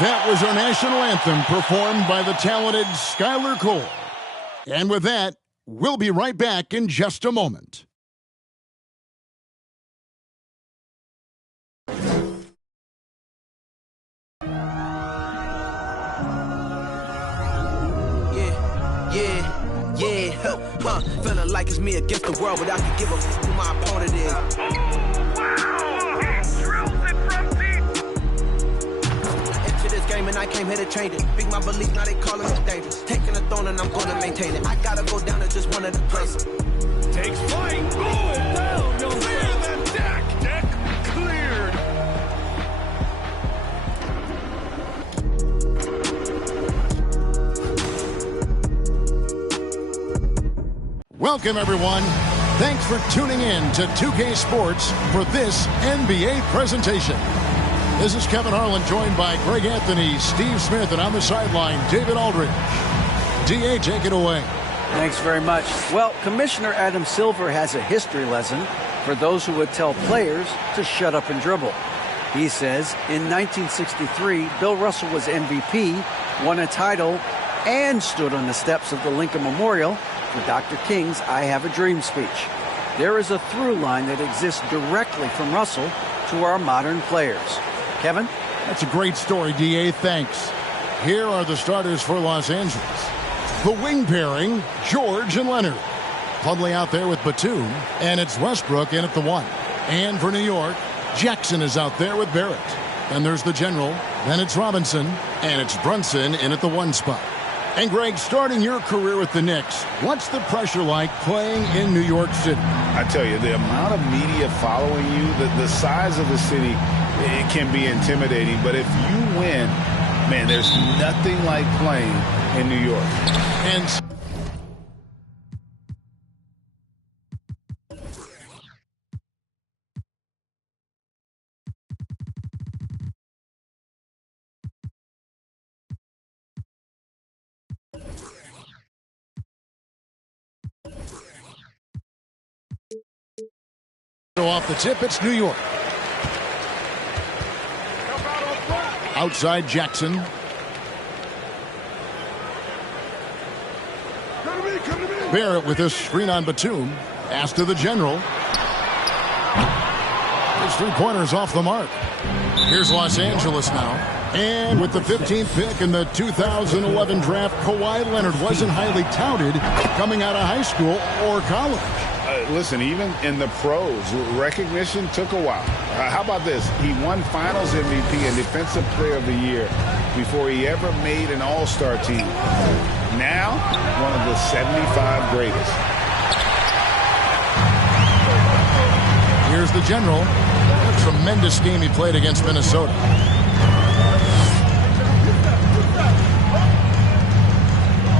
that was our national anthem performed by the talented Skylar Cole. And with that, we'll be right back in just a moment. Feeling like it's me against the world, but I can give a f who my opponent is. Wow! He drills it from deep. Into this game and I came here to change it. Big my belief, now they calling it dangerous. Taking the throne and I'm gonna maintain it. I gotta go down to just one of the places. Takes flight. Going down. Clear the deck. Deck cleared. Welcome, everyone. Thanks for tuning in to 2K Sports for this NBA presentation. This is Kevin Harlan, joined by Greg Anthony, Steve Smith, and on the sideline, David Aldridge. DA, take it away. Thanks very much. Well, Commissioner Adam Silver has a history lesson for those who would tell players to shut up and dribble. He says in 1963, Bill Russell was MVP, won a title, and stood on the steps of the Lincoln Memorial for Dr. King's I Have a Dream speech. There is a through line that exists directly from Russell to our modern players. Kevin? That's a great story, DA. Thanks. Here are the starters for Los Angeles. The wing pairing, George and Leonard. Plumlee out there with Batum, and it's Westbrook in at the 1. And for New York, Jackson is out there with Barrett. And there's the general, then it's Robinson, and it's Brunson in at the 1 spot. And Greg, starting your career with the Knicks, what's the pressure like playing in New York City? I tell you, the amount of media following you, the size of the city, it can be intimidating. But if you win, man, there's nothing like playing in New York. And off the tip, it's New York. Outside Jackson. Barrett with this screen on Batum. Pass to the general. His 3-pointers off the mark. Here's Los Angeles now. And with the 15th pick in the 2011 draft, Kawhi Leonard wasn't highly touted coming out of high school or college. Listen, even in the pros, recognition took a while. How about this? He won Finals MVP and Defensive Player of the Year before he ever made an All-Star team. Now, one of the 75 greatest. Here's the general. What a tremendous game he played against Minnesota.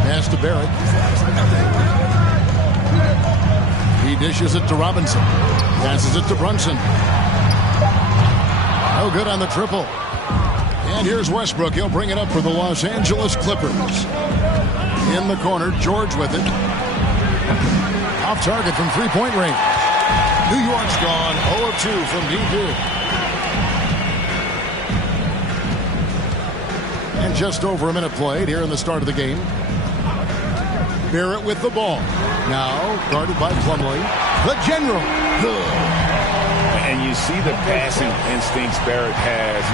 Pass to Barrett. He dishes it to Robinson. Passes it to Brunson. No good on the triple. And here's Westbrook. He'll bring it up for the Los Angeles Clippers. In the corner, George with it. Off target from three-point range. New York's gone 0 of 2 from deep. And just over a minute played here in the start of the game. Barrett with the ball. Now guarded by Plumlee. The general. Good. And you see the passing instincts Barrett has.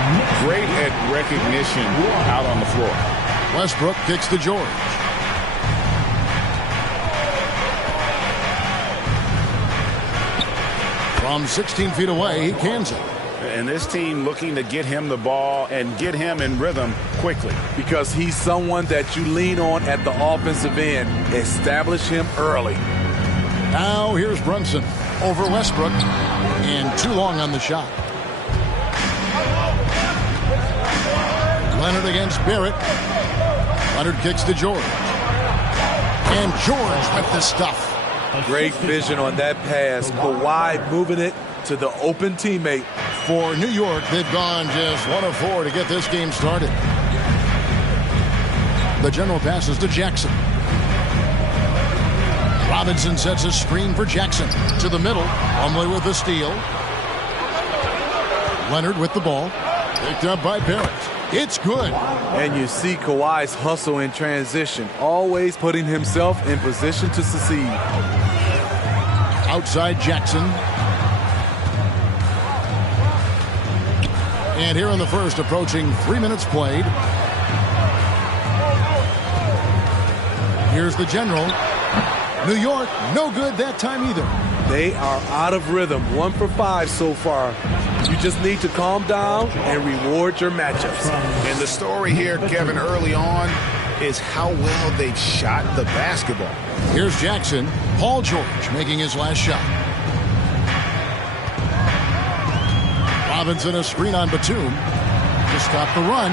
Great at recognition out on the floor. Westbrook kicks to George. From 16 feet away, he cans it. And this team looking to get him the ball and get him in rhythm quickly. Because he's someone that you lean on at the offensive end. Establish him early. Now here's Brunson over Westbrook. And too long on the shot. Leonard against Barrett. Leonard kicks to George. And George with the stuff. Great vision on that pass. Kawhi moving it to the open teammate. For New York, they've gone just 1 of 4 to get this game started. The general passes to Jackson. Robinson sets a screen for Jackson. To the middle. Plumlee with the steal. Leonard with the ball. Picked up by Barrett. It's good. And you see Kawhi's hustle in transition, always putting himself in position to succeed. Outside Jackson. And here in the first, approaching 3 minutes played. Here's the general. New York, no good that time either. They are out of rhythm, 1 for 5 so far. You just need to calm down and reward your matchups. And the story here, Kevin, early on is how well they've shot the basketball. Here's Jackson. Paul George making his last shot. Robinson a screen on Batum to stop the run.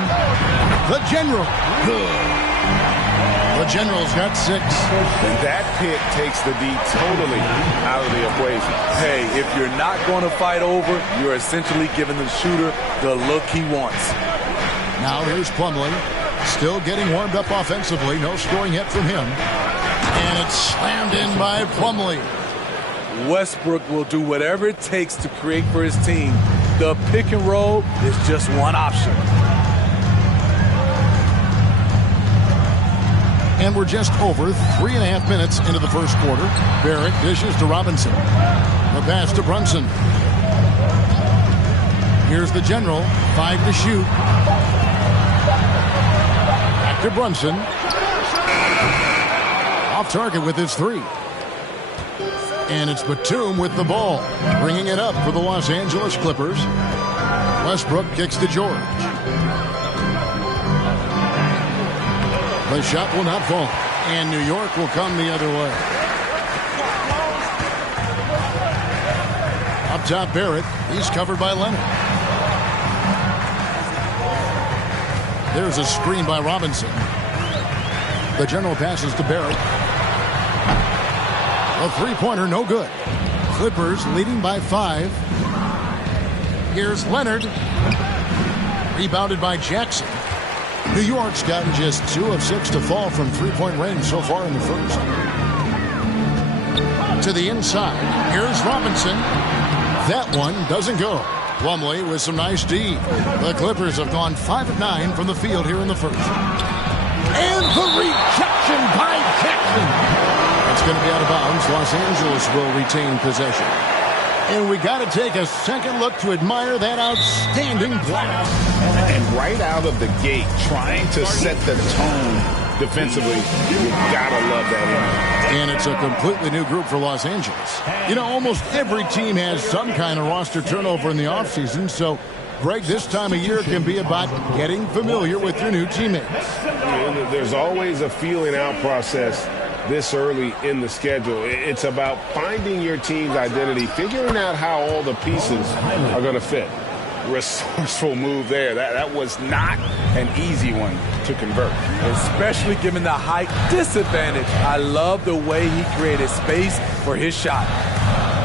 The general. Good. The general's got 6. And that pick takes the D totally out of the equation. Hey, if you're not going to fight over, you're essentially giving the shooter the look he wants. Now here's Plumlee. Still getting warmed up offensively. No scoring yet from him. And it's slammed in by Plumlee. Westbrook will do whatever it takes to create for his team. The pick and roll is just one option. And we're just over 3.5 minutes into the first quarter. Barrett dishes to Robinson. The pass to Brunson. Here's the general. 5 to shoot. Back to Brunson. Off target with his 3. And it's Batum with the ball, bringing it up for the Los Angeles Clippers. Westbrook kicks to George. The shot will not fall, and New York will come the other way. Up top, Barrett. He's covered by Leonard. There's a screen by Robinson. The general passes to Barrett. A three-pointer, no good. Clippers leading by 5. Here's Leonard. Rebounded by Jackson. New York's gotten just 2 of 6 to fall from three-point range so far in the first. To the inside. Here's Robinson. That one doesn't go. Plumlee with some nice D. The Clippers have gone 5 of 9 from the field here in the first. And the rejection by Jackson. It's going to be out of bounds. Los Angeles will retain possession. And we got to take a second look to admire that outstanding block. And right out of the gate, trying to set the tone defensively, you gotta love that energy. And it's a completely new group for Los Angeles. You know, almost every team has some kind of roster turnover in the offseason, so Greg, this time of year can be about getting familiar with your new teammates. There's always a feeling out process this early in the schedule. It's about finding your team's identity, figuring out how all the pieces are going to fit. Resourceful move there. That was not an easy one to convert. Especially given the height disadvantage. I love the way he created space for his shot.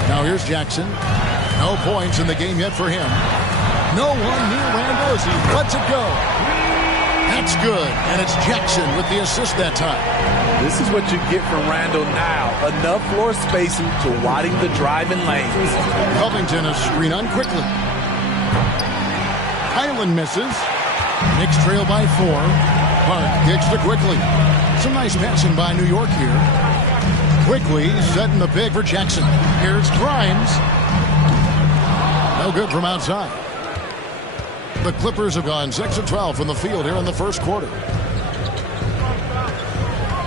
Now here's Jackson. No points in the game yet for him. No one near Randall as he lets it go. That's good, and it's Jackson with the assist that time. This is what you get from Randall now. Enough floor spacing to widen the driving lanes. Covington a screen on quickly. Highland misses. Knicks trail by 4. Park kicks to Quickly. Some nice passing by New York here. Quickly setting the pick for Jackson. Here's Grimes. No good from outside. The Clippers have gone 6 of 12 from the field here in the first quarter.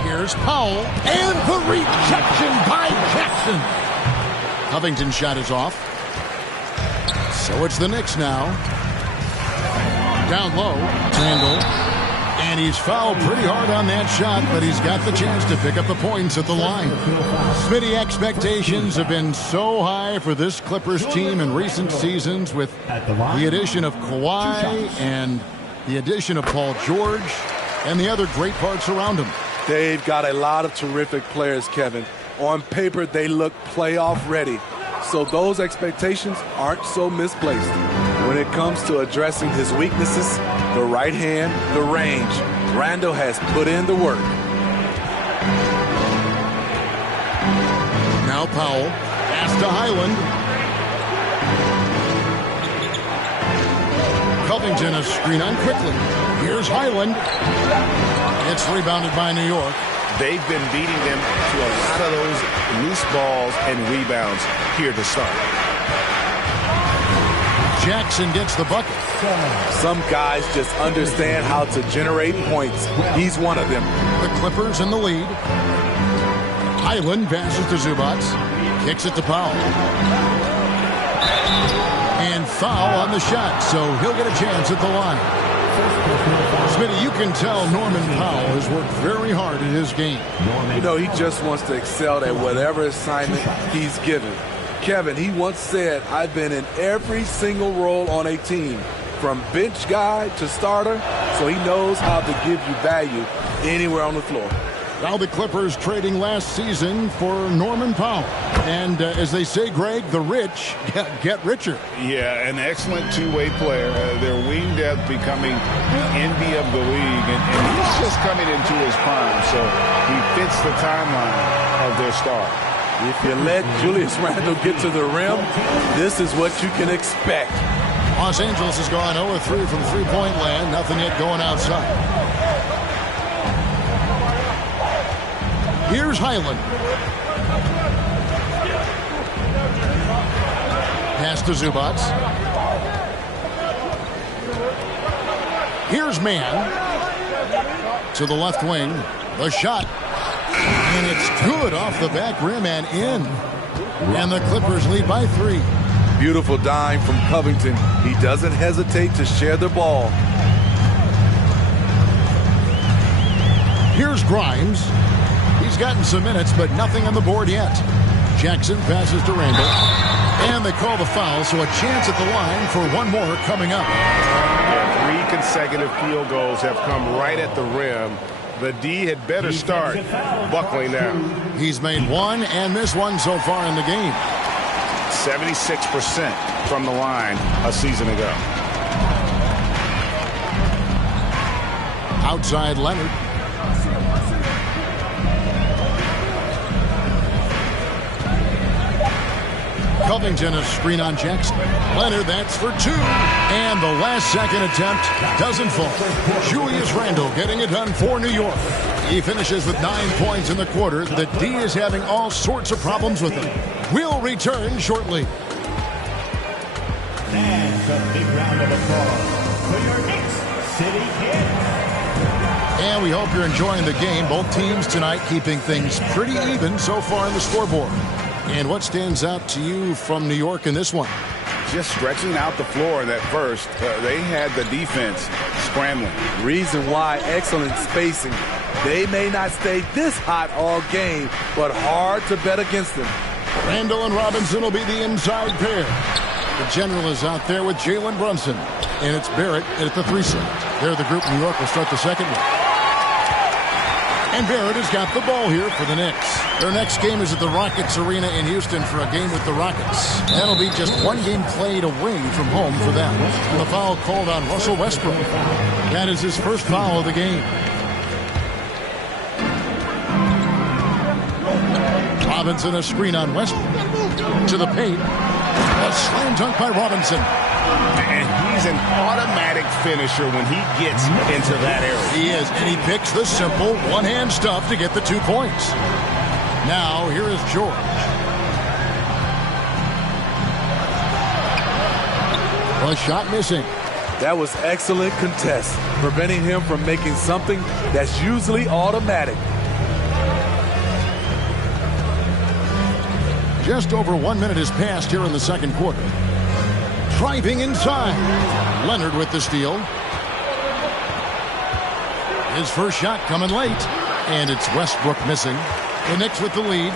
Here's Powell. And the rejection by Jackson. Covington's shot is off. So it's the Knicks now. Down low, Randall. And he's fouled pretty hard on that shot, but he's got the chance to pick up the points at the line. Smitty, expectations have been so high for this Clippers team in recent seasons with the addition of Kawhi and the addition of Paul George and the other great parts around him. They've got a lot of terrific players, Kevin. On paper, they look playoff ready. So those expectations aren't so misplaced. When it comes to addressing his weaknesses, the right hand, the range, Randall has put in the work. Now Powell, pass to Highland. Covington a screen on quickly. Here's Highland. It's rebounded by New York. They've been beating them to a lot of those loose balls and rebounds here to start. Jackson gets the bucket. Some guys just understand how to generate points. He's one of them. The Clippers in the lead. Highland passes to Zubac. Kicks it to Powell. And foul on the shot, so he'll get a chance at the line. Smitty, you can tell Norman Powell has worked very hard in his game. You know, he just wants to excel at whatever assignment he's given. Kevin, he once said, I've been in every single role on a team, from bench guy to starter, so he knows how to give you value anywhere on the floor. Now the Clippers trading last season for Norman Powell. And as they say, Greg, the rich get richer. Yeah, an excellent two-way player. Their wing depth becoming the envy of the league. And he's just coming into his prime, so he fits the timeline of their star. If you let Julius Randle get to the rim, this is what you can expect. Los Angeles has gone 0-3 from three-point land. Nothing yet going outside. Here's Highland. Pass to Zubac. Here's Mann. To the left wing. The shot. And it's good off the back rim and in. And the Clippers lead by 3. Beautiful dime from Covington. He doesn't hesitate to share the ball. Here's Grimes. He's gotten some minutes, but nothing on the board yet. Jackson passes to Randle. And they call the foul, so a chance at the line for one more coming up. Yeah, 3 consecutive field goals have come right at the rim. The D had better start buckling down. He's made one and missed one so far in the game. 76% from the line a season ago. Outside Leonard. Covington a screen on Jackson. Leonard, that's for 2. And the last second attempt doesn't fall. Julius Randle getting it done for New York. He finishes with 9 points in the quarter. The D is having all sorts of problems with him. We'll return shortly. And a big round of applause for your next City Kid. And we hope you're enjoying the game. Both teams tonight keeping things pretty even so far on the scoreboard. And what stands out to you from New York in this one? Just stretching out the floor in that first. They had the defense scrambling. Reason why, excellent spacing. They may not stay this hot all game, but hard to bet against them. Randle and Robinson will be the inside pair. The general is out there with Jalen Brunson. And it's Barrett at the 3 slot. They're the group. New York will start the second one. And Barrett has got the ball here for the Knicks. Their next game is at the Rockets Arena in Houston for a game with the Rockets. That'll be just one game played away from home for them. And the foul called on Russell Westbrook. That is his first foul of the game. Robinson a screen on Westbrook. To the paint. A slam dunk by Robinson. And he's an automatic finisher when he gets into that area. He is, and he picks the simple one-hand stuff to get the 2 points. Now, here is George. A shot missing. That was excellent contest, preventing him from making something that's usually automatic. Just over 1 minute has passed here in the second quarter. Driving inside. Leonard with the steal. His first shot coming late. And it's Westbrook missing. The Knicks with the lead.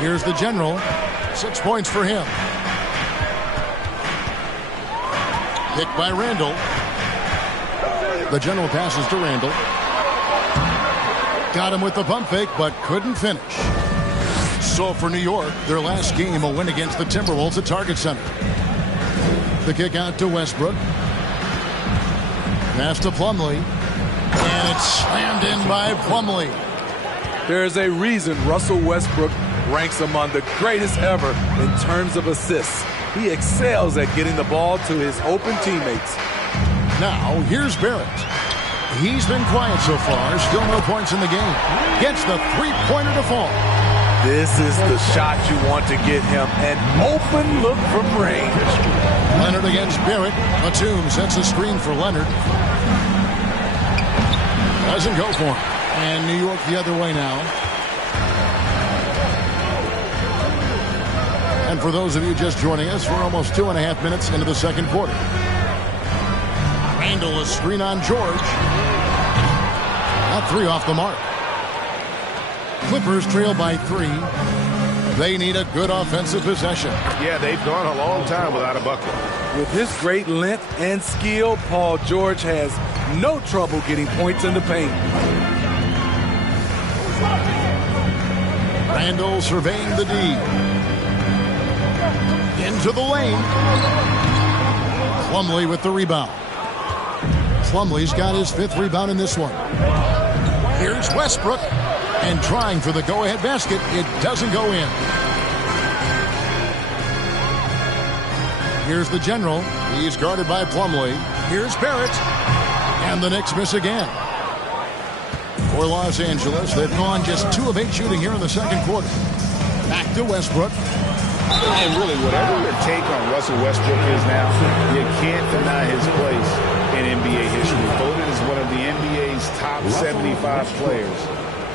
Here's the general. 6 points for him. Picked by Randle. The general passes to Randle. Got him with the pump fake, but couldn't finish. So for New York, their last game, a win against the Timberwolves at Target Center. The kick out to Westbrook. Pass to Plumlee. And it's slammed in by Plumlee. There's a reason Russell Westbrook ranks among the greatest ever in terms of assists. He excels at getting the ball to his open teammates. Now, here's Barrett. He's been quiet so far. Still no points in the game. Gets the three-pointer to fall. This is the shot you want to get him. An open look from range. Leonard against Barrett. Batum sets a screen for Leonard. Doesn't go for him. And New York the other way now. And for those of you just joining us, we're almost 2.5 minutes into the second quarter. Randall a screen on George. Not 3 off the mark. Clippers trail by 3. They need a good offensive possession. Yeah, they've gone a long time without a bucket. With his great length and skill, Paul George has no trouble getting points in the paint. Randall surveying the D. Into the lane. Plumlee with the rebound. Plumlee's got his 5th rebound in this one. Here's Westbrook. And trying for the go-ahead basket. It doesn't go in. Here's the general. He's guarded by Plumlee. Here's Barrett. And the Knicks miss again. For Los Angeles, they've gone just 2 of 8 shooting here in the second quarter. Back to Westbrook. And really, whatever your take on Russell Westbrook is now, you can't deny his place in NBA history. Voted as one of the NBA's top 75 players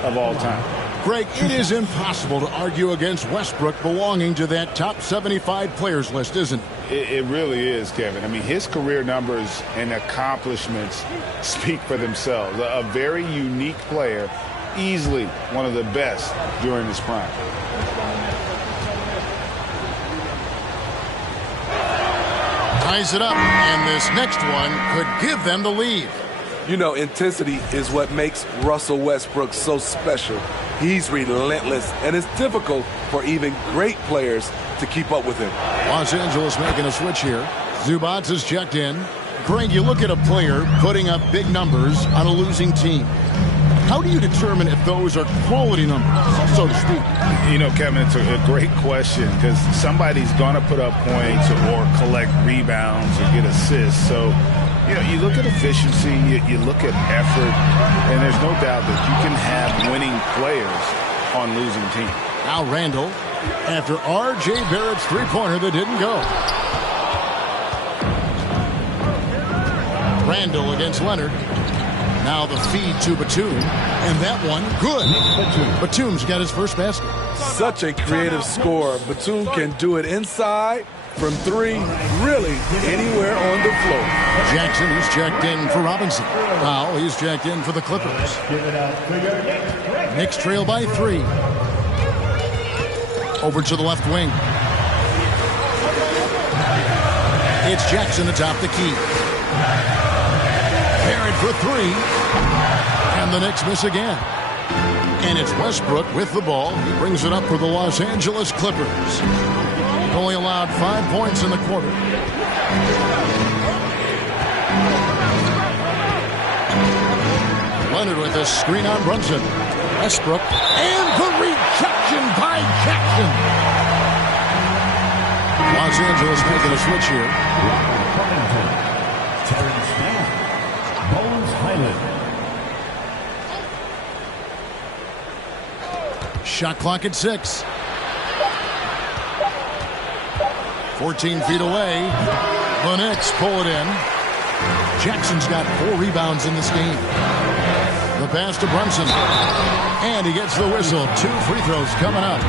of all time. Greg, it is impossible to argue against Westbrook belonging to that top 75 players list, isn't it? It really is, Kevin. I mean, his career numbers and accomplishments speak for themselves. A very unique player, easily one of the best during his prime. Ties it up, and this next one could give them the lead. You know, intensity is what makes Russell Westbrook so special. He's relentless, and it's difficult for even great players to keep up with him. Los Angeles making a switch here. Zubats is checked in. Greg, you look at a player putting up big numbers on a losing team. How do you determine if those are quality numbers, so to speak? You know, Kevin, it's a great question because somebody's going to put up points or collect rebounds or get assists. So, you know, you look at efficiency, you look at effort, and there's no doubt that you can have winning players on losing teams. Now Randall, after R.J. Barrett's three-pointer that didn't go. Randall against Leonard. Now the feed to Batum, and that one, good. Batum's got his first basket. Such a creative scorer. Batum can do it inside, from 3, really anywhere on the floor. Jackson, who's checked in for Robinson. Powell, he's checked in for the Clippers. Knicks trail by 3. Over to the left wing. It's Jackson atop the key. Barrett for 3. And the Knicks miss again. And it's Westbrook with the ball. He brings it up for the Los Angeles Clippers. Only allowed 5 points in the quarter. Leonard with a screen on Brunson. Westbrook. And the rejection by Jackson. Los Angeles making a switch here. Shot clock at 6. 14 feet away. The Knicks pull it in. Jackson's got 4 rebounds in this game. The pass to Brunson. And he gets the whistle. 2 free throws coming up.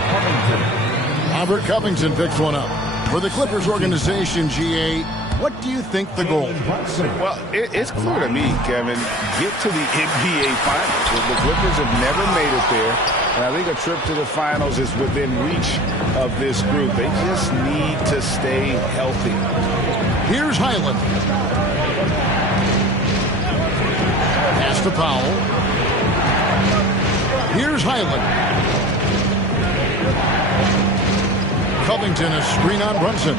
Robert Covington picks one up. For the Clippers organization, GA, what do you think the goal? Well, it's clear to me, Kevin, get to the NBA Finals. The Clippers have never made it there. And I think a trip to the finals is within reach of this group. They just need to stay healthy. Here's Highland. Pass to Powell. Here's Highland. Covington, a screen on Brunson.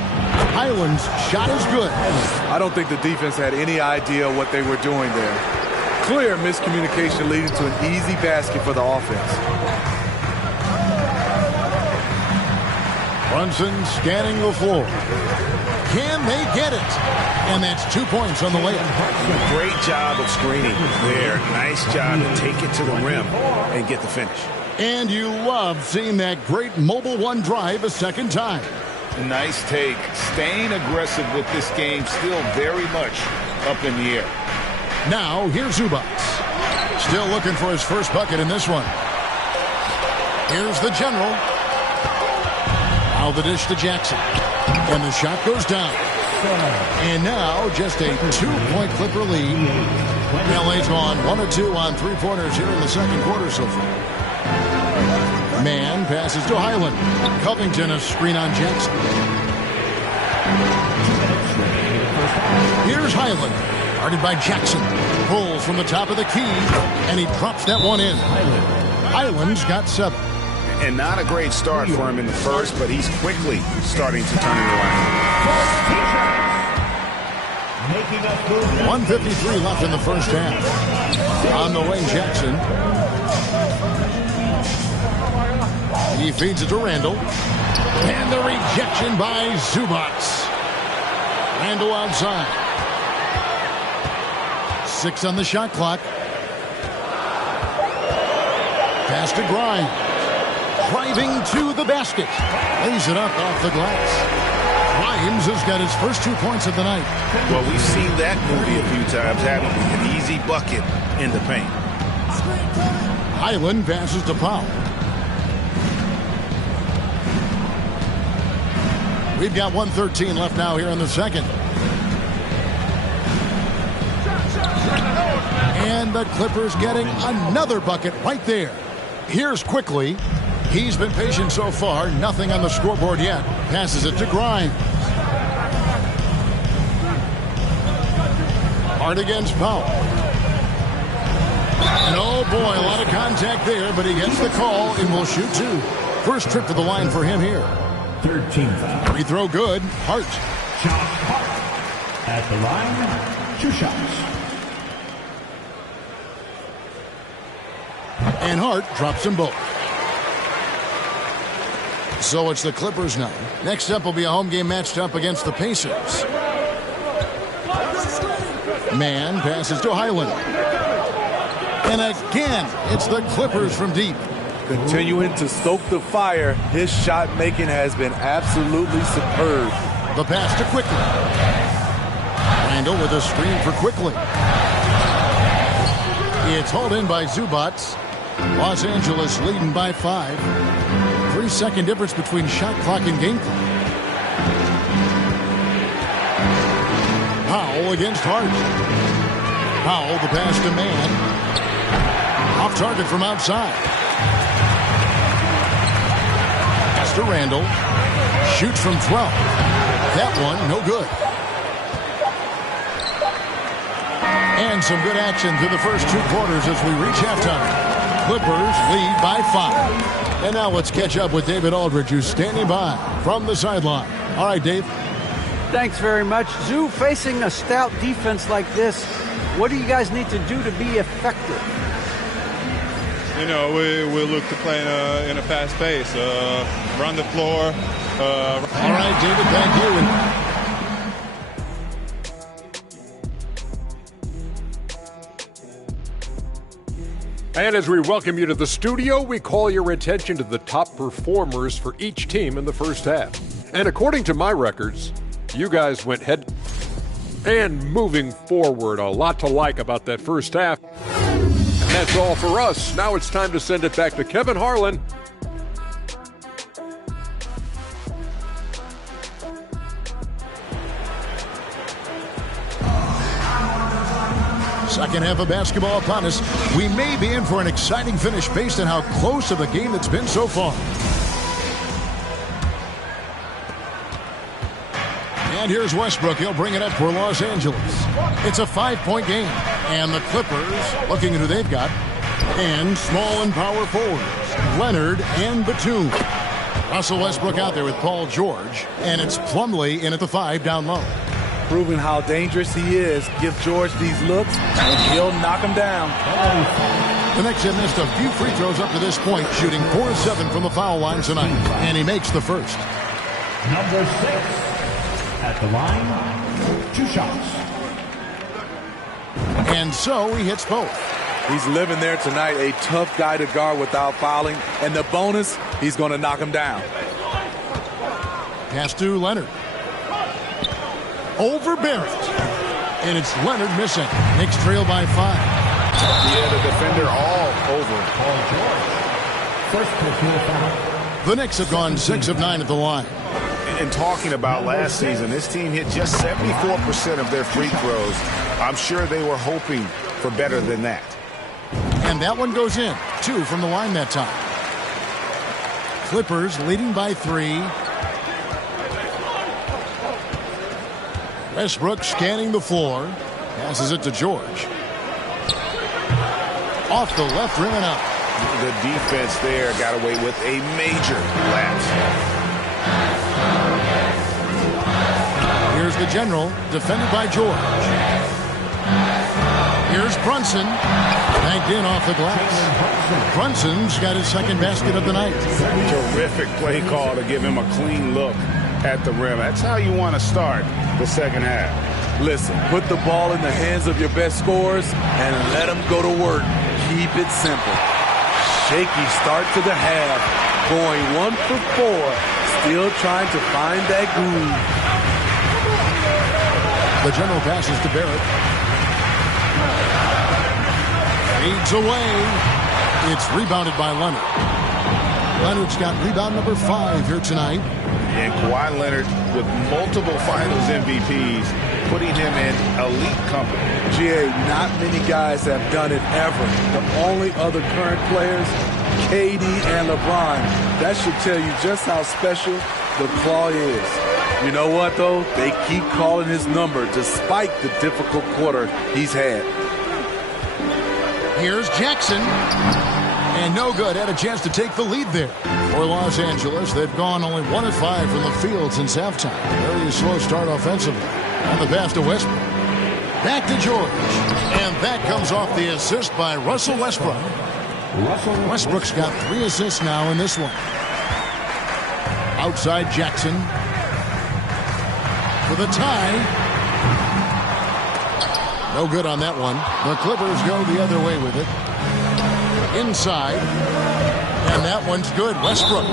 Highland's shot is good. I don't think the defense had any idea what they were doing there. Clear miscommunication leading to an easy basket for the offense. Brunson scanning the floor. Can they get it? And that's 2 points on the layup. Great job of screening there. Nice job to take it to the rim and get the finish. And you love seeing that great mobile one drive a second time. Nice take. Staying aggressive with this game, still very much up in the air. Now, here's Zubats. Still looking for his first bucket in this one. Here's the general. Now the dish to Jackson. And the shot goes down. And now just a 2-point Clipper lead. LA's gone 1 of 2 on three-pointers here in the second quarter so far. Man passes to Highland. Covington a screen on Jackson. Here's Highland. Guarded by Jackson. Pulls from the top of the key. And he drops that one in. Highland's got 7. And not a great start for him in the first, but he's quickly starting to turn it around. 1:53 left in the first half. On the way, Jackson. He feeds it to Randall. And the rejection by Zubats. Randall outside. 6 on the shot clock. Pass to Grimes. Driving to the basket. Lays it up off the glass. Grimes has got his first 2 points of the night. Well, we've seen that movie a few times, haven't we? An easy bucket in the paint. Highland passes to Powell. We've got 1:13 left now here in the second. And the Clippers getting another bucket right there. Here's Quickly. He's been patient so far. Nothing on the scoreboard yet. Passes it to Grimes. Hard against Powell. And oh boy, a lot of contact there, but he gets the call and will shoot 2. First trip to the line for him here. 13 foul. Free throw good. Hart. At the line, 2 shots. And Hart drops them both. So it's the Clippers now. Next up will be a home game matched up against the Pacers. Man passes to Highland. And again, it's the Clippers from deep. Continuing to stoke the fire, his shot making has been absolutely superb. The pass to Quickly. Randall with a screen for Quickly. It's hauled in by Zubats. Los Angeles leading by 5. 3-second difference between shot clock and game clock. Powell against Hart. Powell, the pass to Man. Off target from outside. Pass to Randall. Shoots from 12. That one, no good. And some good action through the first 2 quarters as we reach halftime. Clippers lead by 5. And now let's catch up with David Aldridge, who's standing by from the sideline. All right, Dave. Thanks very much. Zoo, facing a stout defense like this, what do you guys need to do to be effective? You know, we look to play in a fast pace, run the floor. All right, David, thank you. And as we welcome you to the studio, we call your attention to the top performers for each team in the first half. And according to my records, you guys went head and moving forward. A lot to like about that first half. And that's all for us. Now it's time to send it back to Kevin Harlan. Second half of basketball upon us. We may be in for an exciting finish based on how close of a game it's been so far. And here's Westbrook. He'll bring it up for Los Angeles. It's a 5-point game. And the Clippers, looking at who they've got, and small and power forwards, Leonard and Batum. Russell Westbrook out there with Paul George. And it's Plumlee in at the 5 down low. Proving how dangerous he is. Give George these looks, and he'll knock him down. The Knicks have missed a few free throws up to this point, shooting 4-7 from the foul line tonight. And he makes the first. Number 6 at the line, 2 shots. And so he hits both. He's living there tonight, a tough guy to guard without fouling. And the bonus, he's going to knock him down. Pass to Leonard. Over Barrett. And it's Leonard missing. Knicks trail by 5. Yeah, the defender all over. Paul George. First personal foul. The Knicks have gone 6 of 9 at the line. And talking about last season, this team hit just 74% of their free throws. I'm sure they were hoping for better than that. And that one goes in. 2 from the line that time. Clippers leading by 3. Westbrook scanning the floor. Passes it to George. Off the left rim and out. The defense there got away with a major lapse. Here's the general, defended by George. Here's Brunson. Banked in off the glass. Brunson's got his second basket of the night. Terrific play call to give him a clean look at the rim. That's how you want to start the second half. Listen, put the ball in the hands of your best scorers and let them go to work. Keep it simple. Shaky start to the half. Going 1 for 4. Still trying to find that groove. The general passes to Barrett. Fades away. It's rebounded by Leonard. Leonard's got rebound number 5 here tonight. And Kawhi Leonard with multiple finals MVPs, putting him in elite company. GA, not many guys have done it ever. The only other current players, KD and LeBron. That should tell you just how special the Claw is. You know what, though? They keep calling his number despite the difficult quarter he's had. Here's Jackson. And no good. Had a chance to take the lead there. For Los Angeles, they've gone only 1 of 5 from the field since halftime. Very slow start offensively. And the pass to Westbrook. Back to George. And that comes off the assist by Russell Westbrook. Westbrook's got 3 assists now in this one. Outside Jackson. With a tie. No good on that one. The Clippers go the other way with it. Inside. And that one's good. Westbrook.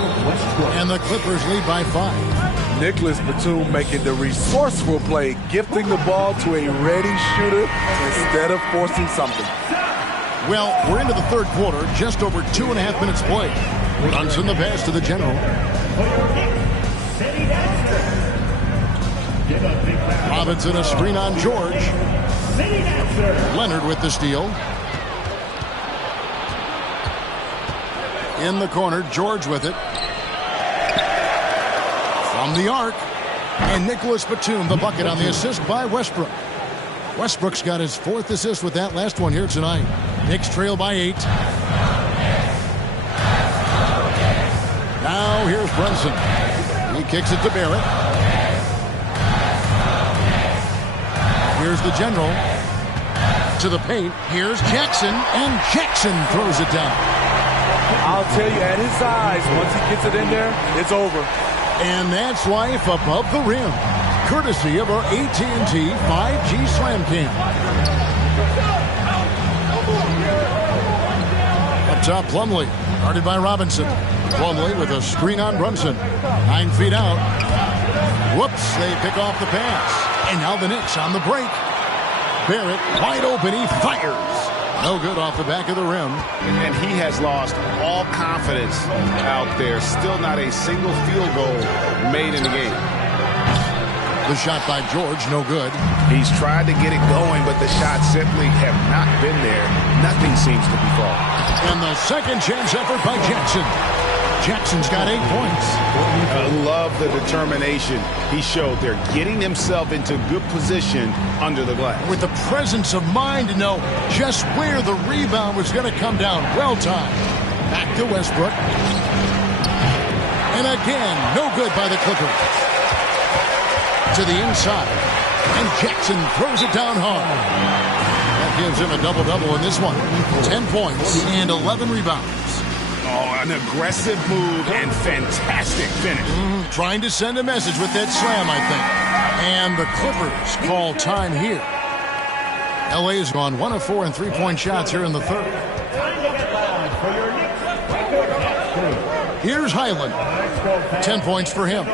And the Clippers lead by 5. Nicholas Batum making the resourceful play, gifting the ball to a ready shooter instead of forcing something. Well, we're into the third quarter, just over 2.5 minutes played. Brunson the pass to the general. Robinson a screen on George. Leonard with the steal. In the corner, George with it. From the arc. And Nicholas Batum, the bucket on the assist by Westbrook. Westbrook's got his 4th assist with that last one here tonight. Knicks trail by 8. Now here's Brunson. He kicks it to Barrett. Here's the general. To the paint. Here's Jackson. And Jackson throws it down. I'll tell you, at his size, once he gets it in there, it's over. And that's life above the rim. Courtesy of our AT&T 5G Slam Cam. Up top, Plumlee. Guarded by Robinson. Plumlee with a screen on Brunson. 9 feet out. Whoops, they pick off the pass. And now the Knicks on the break. Barrett wide open. He fires. No good off the back of the rim. And he has lost all confidence out there. Still not a single field goal made in the game. The shot by George, no good. He's tried to get it going, but the shots simply have not been there. Nothing seems to be falling. And the second chance effort by Jackson. Jackson's got 8 points. I love the determination he showed there, getting himself into good position under the glass. With the presence of mind to know just where the rebound was going to come down. Well timed. Back to Westbrook. And again, no good by the Clippers. To the inside. And Jackson throws it down hard. That gives him a double-double in this one. 10 points and 11 rebounds. Oh, an aggressive move and fantastic finish. Trying to send a message with that slam, I think. And the Clippers call time here. LA has gone 1 of 4 in three-point shots here in the third. Here's Highland. 10 points for him.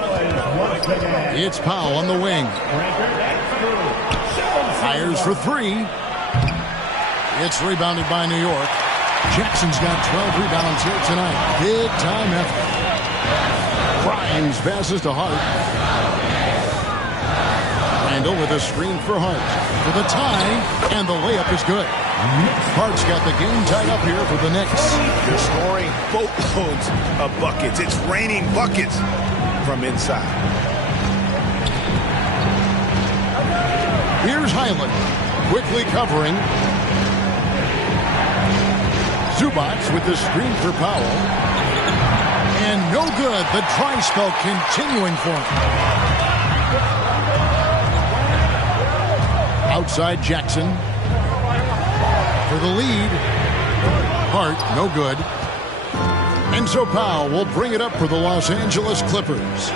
It's Powell on the wing. Fires for three. It's rebounded by New York. Jackson's got 12 rebounds here tonight. Big time effort. Grimes passes to Hart. Randall with a screen for Hart. For the tie, and the layup is good. Hart's got the game tied up here for the Knicks. They're scoring boatloads of buckets. It's raining buckets from inside. Here's Highland. Quickly covering. Zubac with the screen for Powell. And no good. The dry spell continuing for him. Outside Jackson. For the lead. Hart, no good. And so Powell will bring it up for the Los Angeles Clippers.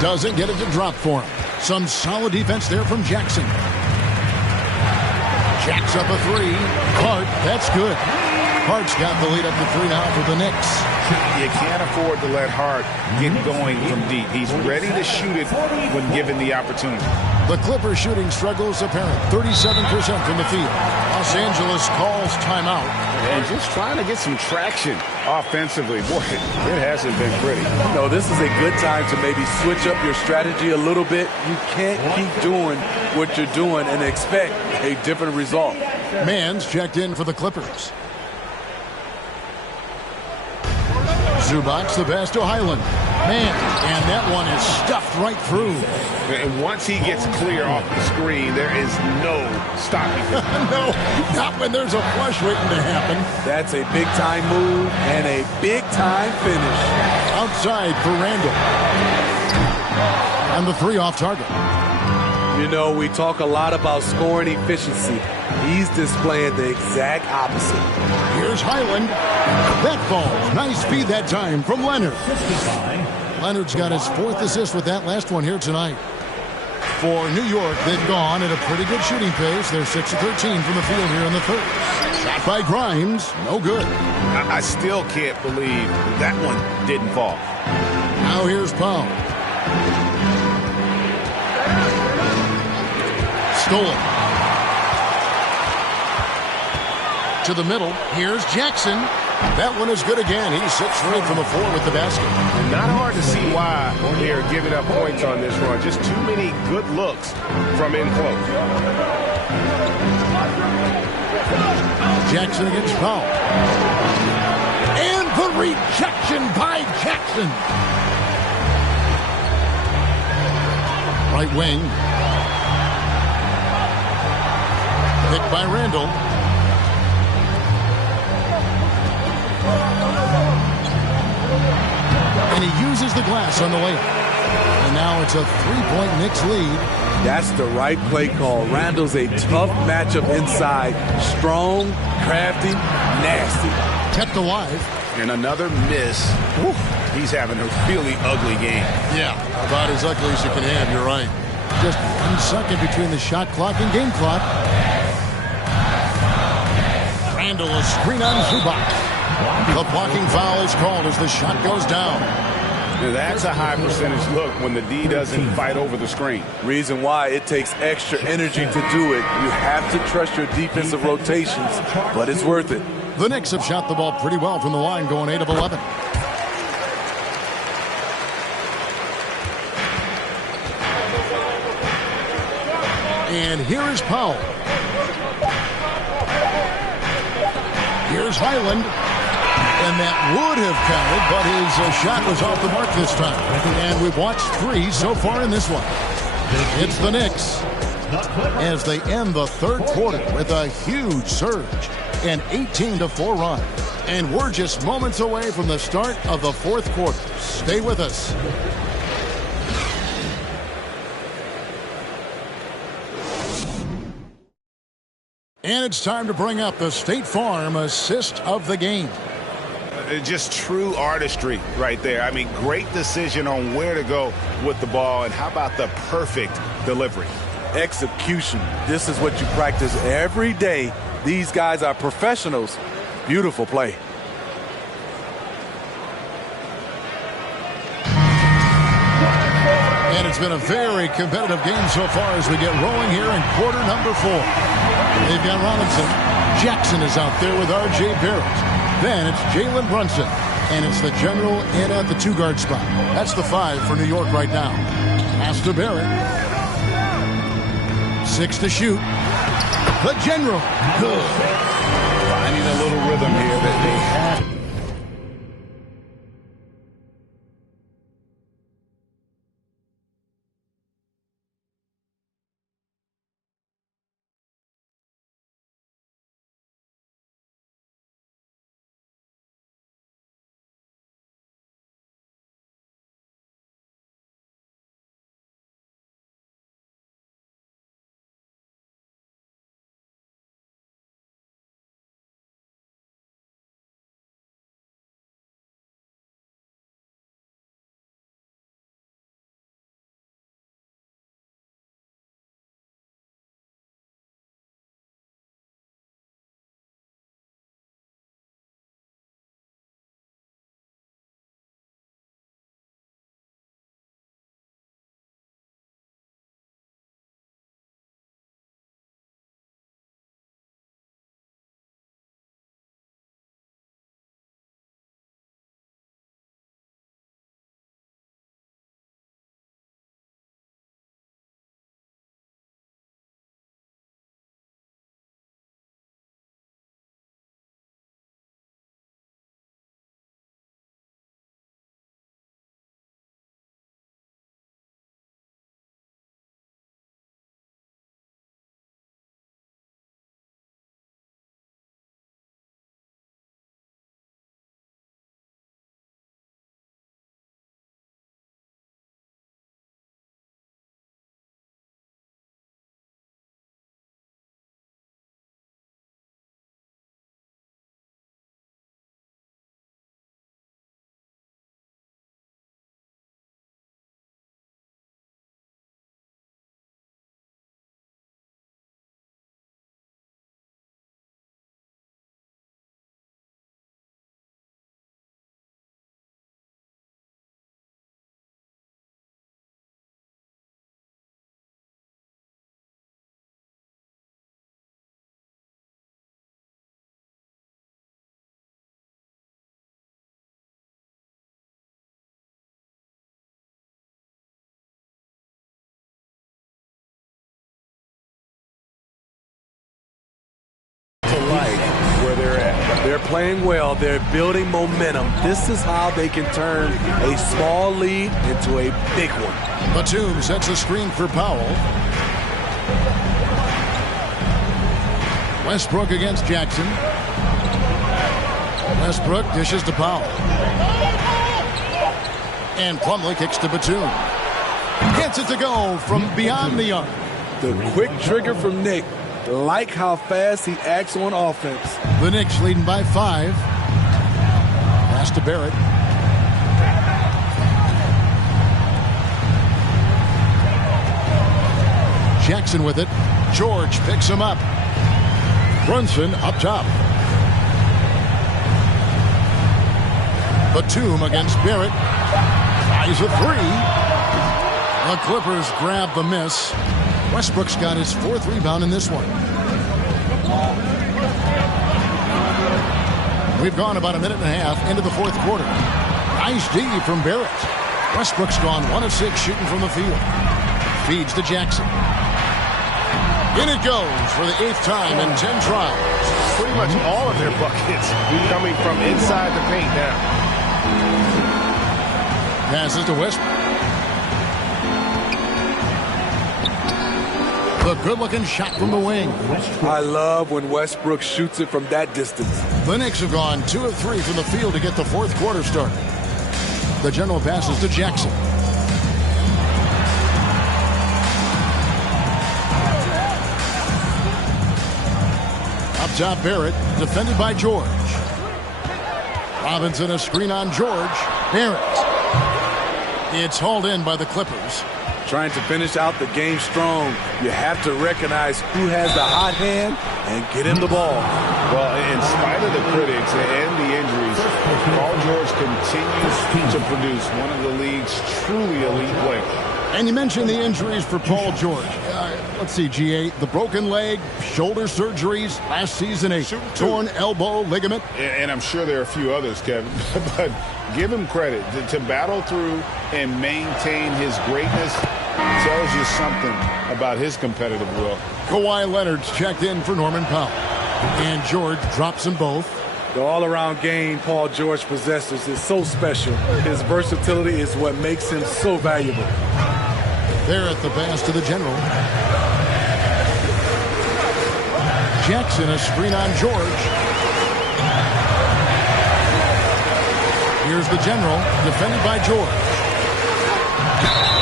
Doesn't get it to drop for him. Some solid defense there from Jackson. Jacks up a three. Hart, that's good. Hart's got the lead up to 3 now for the Knicks. You can't afford to let Hart get going from deep. He's ready to shoot it when given the opportunity. The Clippers shooting struggles apparent. 37% from the field. Los Angeles calls timeout. And just trying to get some traction offensively. Boy, it hasn't been pretty. You know, this is a good time to maybe switch up your strategy a little bit. You can't keep doing what you're doing and expect a different result. Mann's checked in for the Clippers. Zubac the pass to Highland. Man, and that one is stuffed right through. And once he gets clear off the screen, there is no stopping him. No, not when there's a flush waiting to happen. That's a big-time move and a big-time finish. Outside for Randall. And the three off target. You know, we talk a lot about scoring efficiency. He's displaying the exact opposite. Here's Highland. That falls. Nice feed that time from Leonard. Leonard's got his 4th assist with that last one here tonight. For New York, they've gone at a pretty good shooting pace. They're 6 of 13 from the field here in the third. Shot by Grimes. No good. I still can't believe that one didn't fall. Now here's Powell. Stolen. To the middle. Here's Jackson. That one is good again. He sits straight from the floor with the basket. Not hard to see why they are giving up points on this run. Just too many good looks from in close. Jackson against Powell. And the rejection by Jackson. Right wing. Picked by Randall. And he uses the glass on the layup. And now it's a 3-point Knicks lead. That's the right play call. Randall's a tough matchup inside. Strong, crafty, nasty. Kept alive. And another miss. Whew. He's having a really ugly game. Yeah, about as ugly as you can have, you're right. Just 1 second between the shot clock and game clock. Randall, a screen on Zubac. The blocking foul is called as the shot goes down. Now that's a high percentage look when the D doesn't fight over the screen. Reason why it takes extra energy to do it. You have to trust your defensive rotations, but it's worth it. The Knicks have shot the ball pretty well from the line, going 8 of 11. And here is Powell. Here's Highland. And that would have counted, but his shot was off the mark this time. And we've watched 3 so far in this one. It's the Knicks as they end the third quarter with a huge surge, an 18-4 run. And we're just moments away from the start of the fourth quarter. Stay with us. And it's time to bring up the State Farm assist of the game. Just true artistry right there. I mean, great decision on where to go with the ball, and how about the perfect delivery? Execution. This is what you practice every day. These guys are professionals. Beautiful play. And it's been a very competitive game so far as we get rolling here in quarter number 4. They've got Robinson. Jackson is out there with R.J. Barrett. Then it's Jalen Brunson. And it's the general in at the 2-guard spot. That's the 5 for New York right now. Pass to Barrett. 6 to shoot. The general. Good. Finding a little rhythm here that they have. Where they're at. They're playing well. They're building momentum. This is how they can turn a small lead into a big one. Batum sets a screen for Powell. Westbrook against Jackson. Westbrook dishes to Powell. And Plumlee kicks to Batum. Gets it to go from beyond the arc. The quick trigger from Nick. Like how fast he acts on offense. The Knicks leading by 5. Pass to Barrett. Jackson with it. George picks him up. Brunson up top. Batum against Barrett. Tries a 3. The Clippers grab the miss. Westbrook's got his 4th rebound in this one. We've gone about a minute and a half into the 4th quarter. Nice D from Barrett. Westbrook's gone 1 of 6 shooting from the field. Feeds to Jackson. In it goes for the 8th time in 10 tries. Pretty much all of their buckets coming from inside the paint now. Passes to Westbrook. A good-looking shot from the wing. I love when Westbrook shoots it from that distance. The Knicks have gone 2 of 3 from the field to get the 4th quarter started. The general passes to Jackson. top Barrett, defended by George. Robinson a screen on George. Barrett. It's hauled in by the Clippers. Trying to finish out the game strong, you have to recognize who has the hot hand and get him the ball. Well, in spite of the critics and the injuries, Paul George continues to produce one of the league's truly elite players. And you mentioned the injuries for Paul George. Let's see, GA, the broken leg, shoulder surgeries, last season a torn elbow ligament. And I'm sure there are a few others, Kevin, but give him credit. To battle through and maintain his greatness tells you something about his competitive will. Kawhi Leonard's checked in for Norman Powell. And George drops them both. The all-around game Paul George possesses is so special. His versatility is what makes him so valuable. They're at the pass to the general. Jackson a screen on George. Here's the general, defended by George.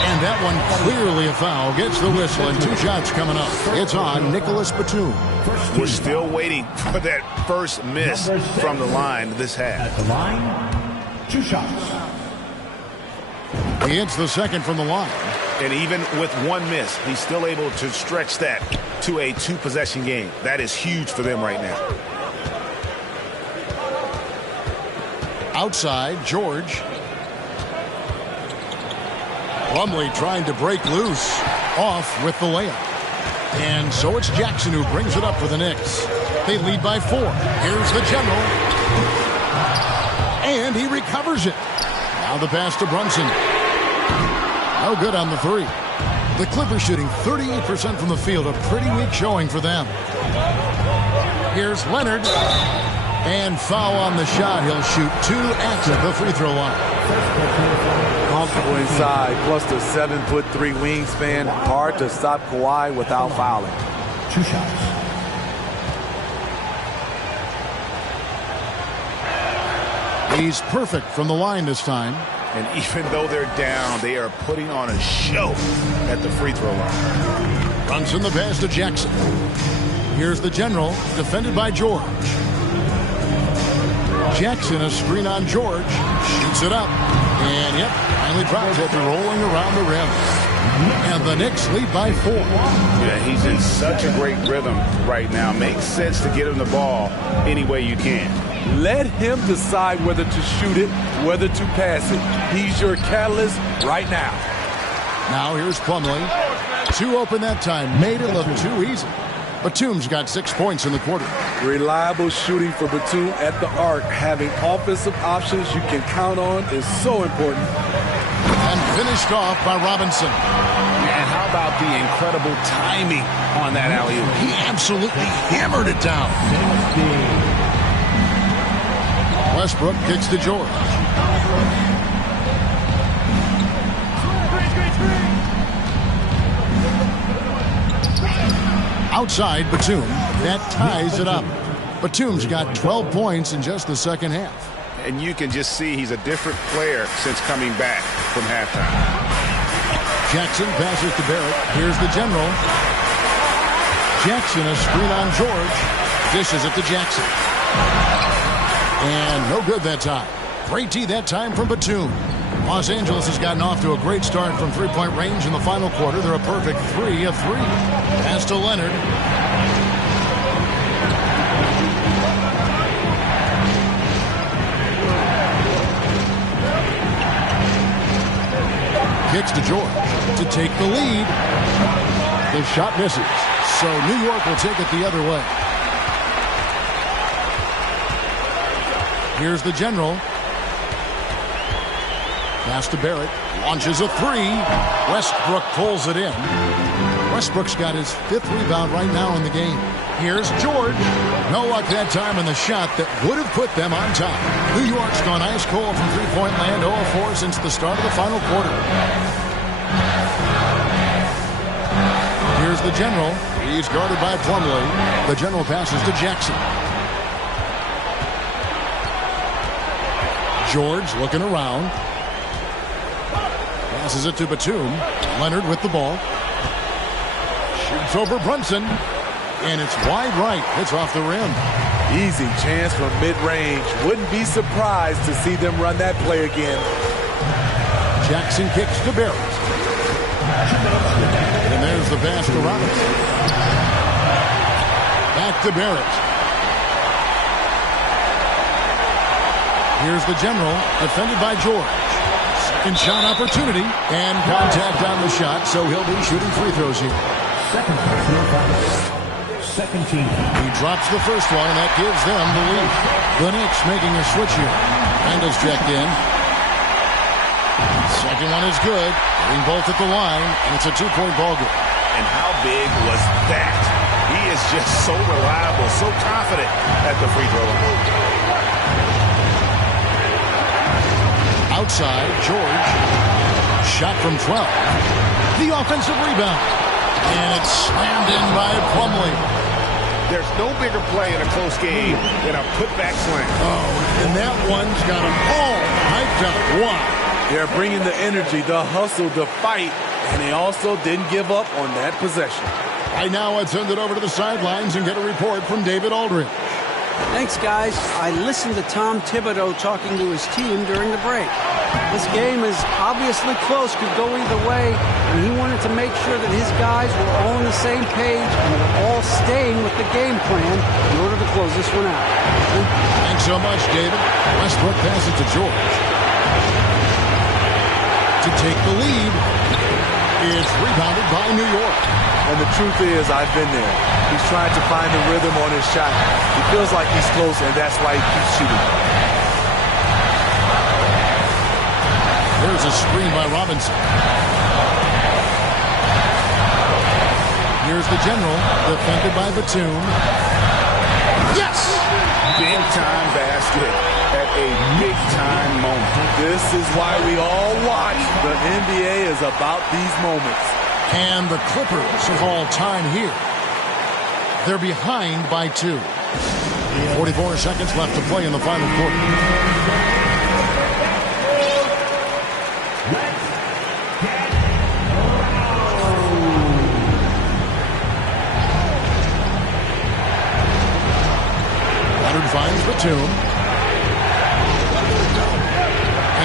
And that one clearly a foul. Gets the whistle and 2 shots coming up. It's on Nicholas Batum. We're still waiting for that first miss from the line this half. At the line, 2 shots. He hits the second from the line. And even with 1 miss, he's still able to stretch that to a 2-possession game. That is huge for them right now. Outside, George. Plumlee trying to break loose. Off with the layup. And so it's Jackson who brings it up for the Knicks. They lead by 4. Here's the general. And he recovers it. Now the pass to Brunson. No good on the 3. The Clippers shooting 38% from the field. A pretty weak showing for them. Here's Leonard. And foul on the shot. He'll shoot 2 at the free throw line. Comfortable inside, plus the 7'3" wingspan. Hard to stop Kawhi without fouling. 2 shots. He's perfect from the line this time. And even though they're down, they are putting on a show at the free throw line. Brunson the pass to Jackson. Here's the general, defended by George. Jackson a screen on George. Shoots it up. And yep, finally drops it, rolling around the rim. And the Knicks lead by 4. Yeah, he's in such a great rhythm right now. Makes sense to get him the ball any way you can. Let him decide whether to shoot it, whether to pass it. He's your catalyst right now. Now here's Plumlee. 2 open that time. Made it look too easy. Batum's got 6 points in the quarter. Reliable shooting for Batum at the arc. Having offensive options you can count on is so important. And finished off by Robinson. And how about the incredible timing on that alley-oop? He absolutely hammered it down. Westbrook kicks to George. Outside Batum. That ties it up. Batum's got 12 points in just the second half. And you can just see he's a different player since coming back from halftime. Jackson passes to Barrett. Here's the general. Jackson a screen on George. Dishes it to Jackson. And no good that time. Great D that time from Batum. Los Angeles has gotten off to a great start from 3-point range in the final quarter. They're a perfect 3 of 3. Pass to Leonard. Kicks to George to take the lead. The shot misses. So New York will take it the other way. Here's the general. Pass to Barrett. Launches a 3. Westbrook pulls it in. Westbrook's got his 5th rebound right now in the game. Here's George. No luck that time in the shot that would have put them on top. New York's gone ice cold from 3-point land, 0-4 since the start of the final quarter. Here's the general. He's guarded by Plumlee. The general passes to Jackson. George looking around. Passes it to Batum. Leonard with the ball. Shoots over Brunson. And it's wide right. It's off the rim. Easy chance from mid-range. Wouldn't be surprised to see them run that play again. Jackson kicks to Barrett. And there's the pass to Robinson. Back to Barrett. Here's the general, defended by George. Second shot opportunity, and contact on the shot, so he'll be shooting free throws here. Second team. He drops the first one, and that gives them the lead. The Knicks making a switch here. Randall's checked in. Second one is good. Getting both at the line, and it's a two-point ball game. And how big was that? He is just so reliable, so confident at the free throw line. Outside, George. Shot from 12. The offensive rebound. And it's slammed in by Plumlee. There's no bigger play in a close game than a putback slam. Oh, and that one's got them all hyped up. Wow. They're bringing the energy, the hustle, the fight, and they also didn't give up on that possession. Right now, I'd send it over to the sidelines and get a report from David Aldridge. Thanks, guys. I listened to Tom Thibodeau talking to his team during the break. This game is obviously close, could go either way, and he wanted to make sure that his guys were all on the same page and were all staying with the game plan in order to close this one out. Thanks so much, David. Westbrook passes to George. To take the lead, it's rebounded by New York. And the truth is, I've been there. He's trying to find the rhythm on his shot. He feels like he's close, and that's why he keeps shooting. There's a screen by Robinson. Here's the general, defended by Batum. Yes! Big-time basket at a big-time moment. This is why we all watch. The NBA is about these moments. And the Clippers of all time here. They're behind by 2. 44 seconds left to play in the final quarter. Finds Batum.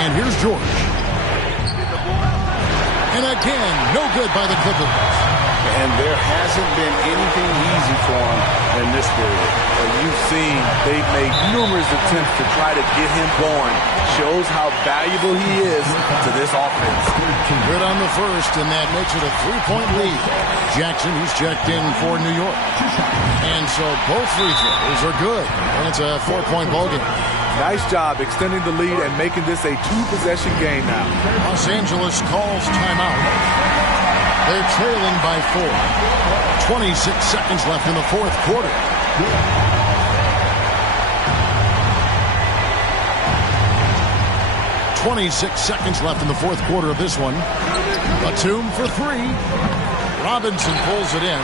And here's George. And again, no good by the Clippers. And there hasn't been anything easy for him in this period. You've seen they've made numerous attempts to try to get him going. Shows how valuable he is to this offense. Good on the first, and that makes it a 3-point lead. Jackson, who's checked in for New York. And so both free throws are good, and it's a 4-point ball game. Nice job extending the lead and making this a 2-possession game now. Los Angeles calls timeout. They're trailing by 4. 26 seconds left in the fourth quarter. .26 seconds left in the fourth quarter of this one. Batum for 3. Robinson pulls it in.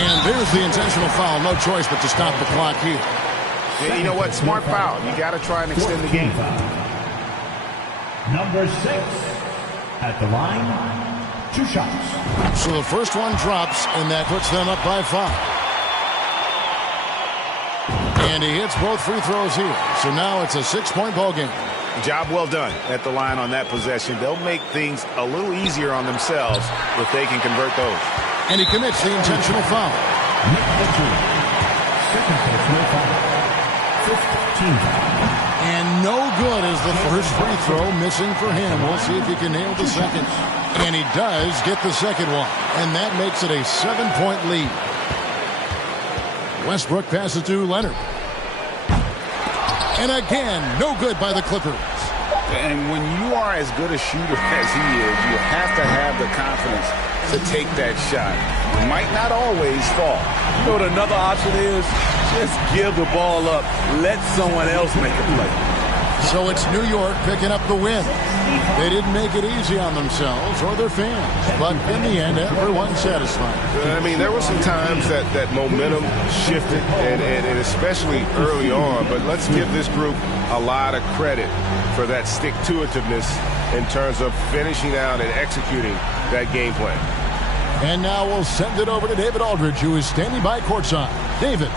And there's the intentional foul. No choice but to stop the clock here. Yeah, you know what? Smart foul. You got to try and extend the game. Number 6 at the line. 2 shots. So the first one drops, and that puts them up by 5. And he hits both free throws here. So now it's a 6-point ball game. Job well done at the line on that possession. They'll make things a little easier on themselves if they can convert those. And he commits the intentional foul. Second personal foul. 15. And no good is the first free throw missing for him. We'll see if he can nail the second. And he does get the second one. And that makes it a 7-point lead. Westbrook passes to Leonard. And again, no good by the Clippers. And when you are as good a shooter as he is, you have to have the confidence to take that shot. It might not always fall. You know what another option is? Just give the ball up. Let someone else make a play. So it's New York picking up the win. They didn't make it easy on themselves or their fans. But in the end, everyone's satisfied. I mean, there were some times that momentum shifted, and especially early on. But let's give this group a lot of credit for that stick-to-itiveness in terms of finishing out and executing that game plan. And now we'll send it over to David Aldridge, who is standing by courtside. David.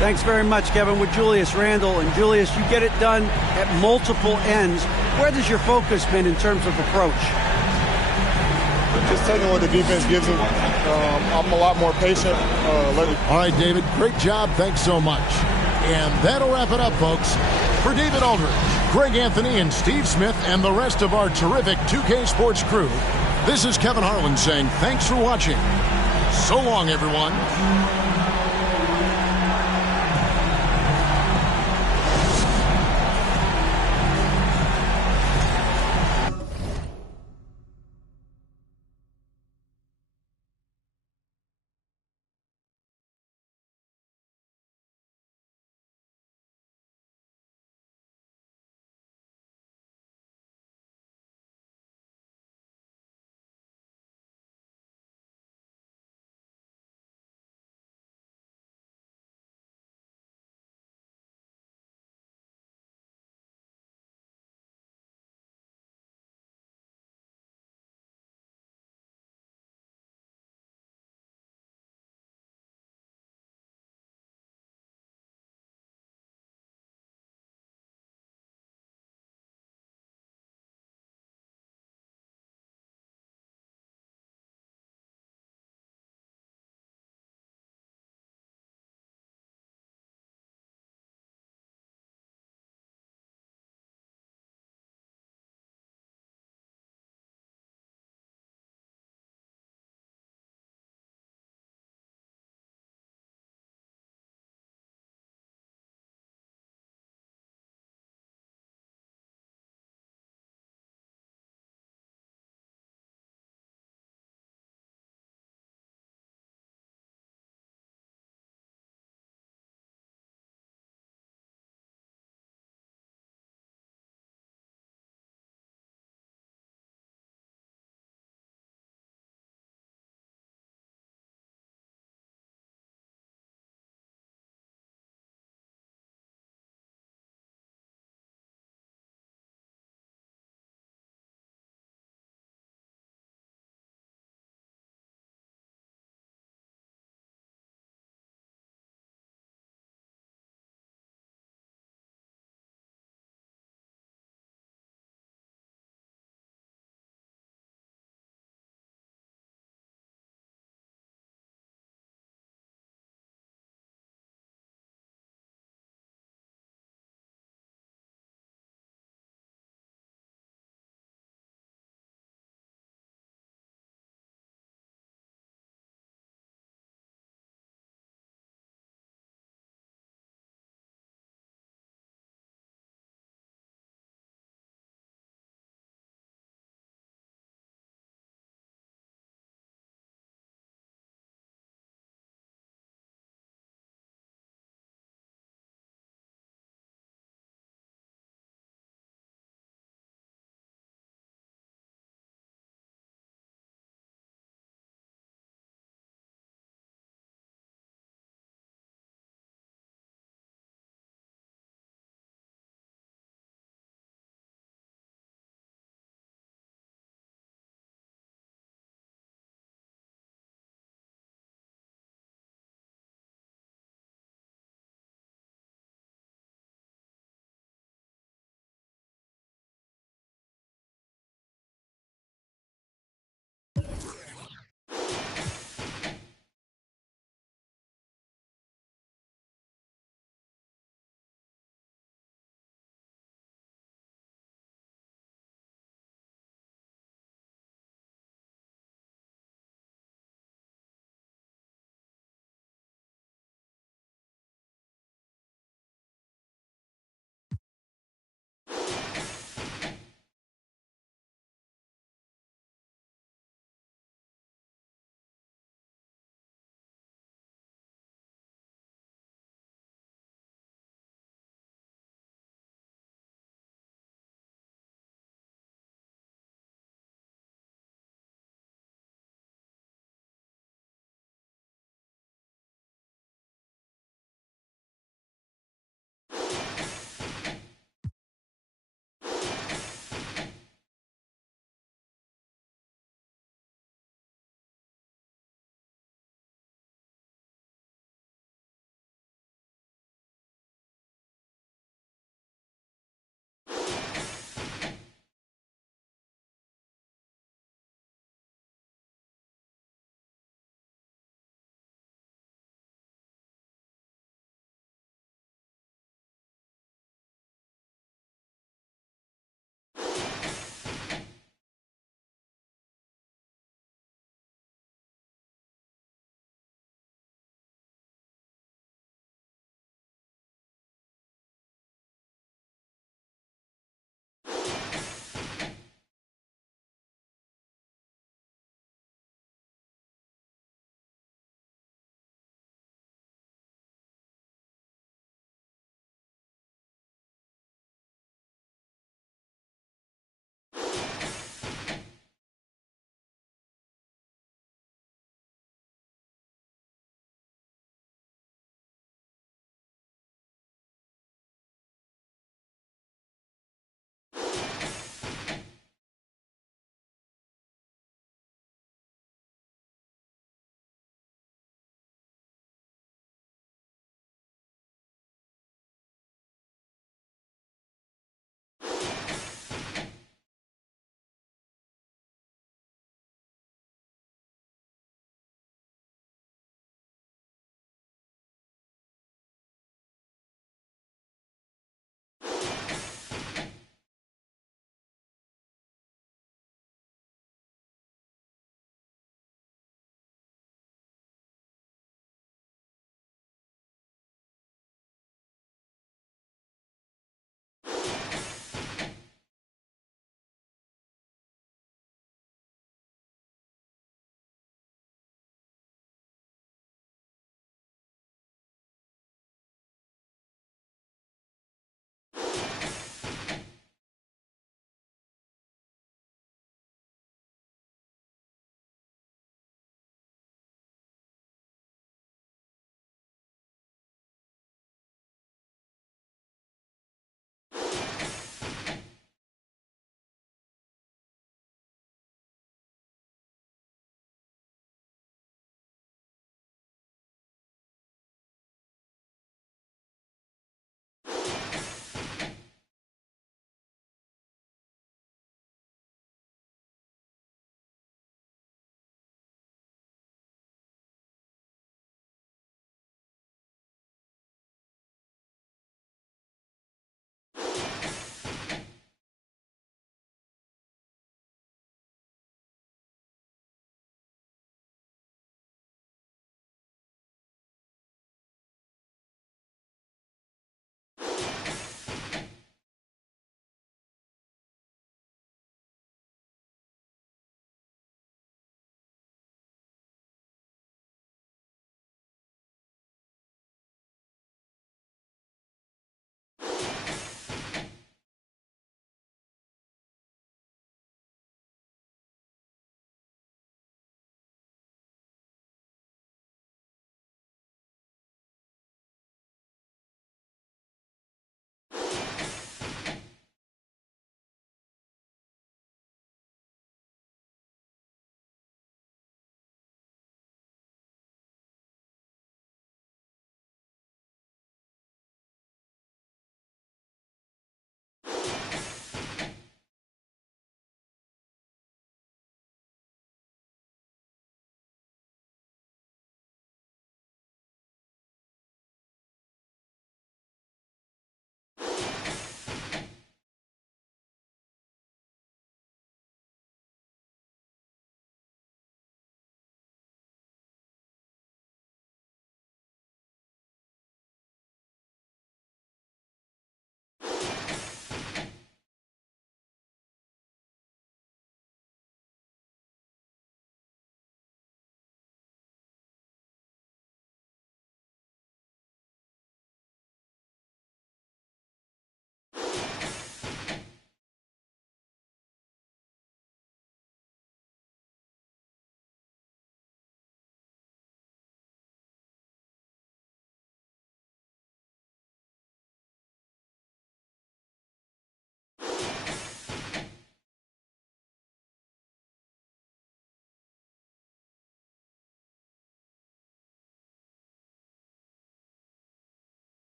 Thanks very much, Kevin, with Julius Randle. And Julius, you get it done at multiple ends. Where does your focus been in terms of approach? Just taking what the defense gives him. I'm a lot more patient. All right, David, great job. Thanks so much. And that'll wrap it up, folks. For David Aldridge, Greg Anthony, and Steve Smith, and the rest of our terrific 2K Sports crew, this is Kevin Harlan saying thanks for watching. So long, everyone.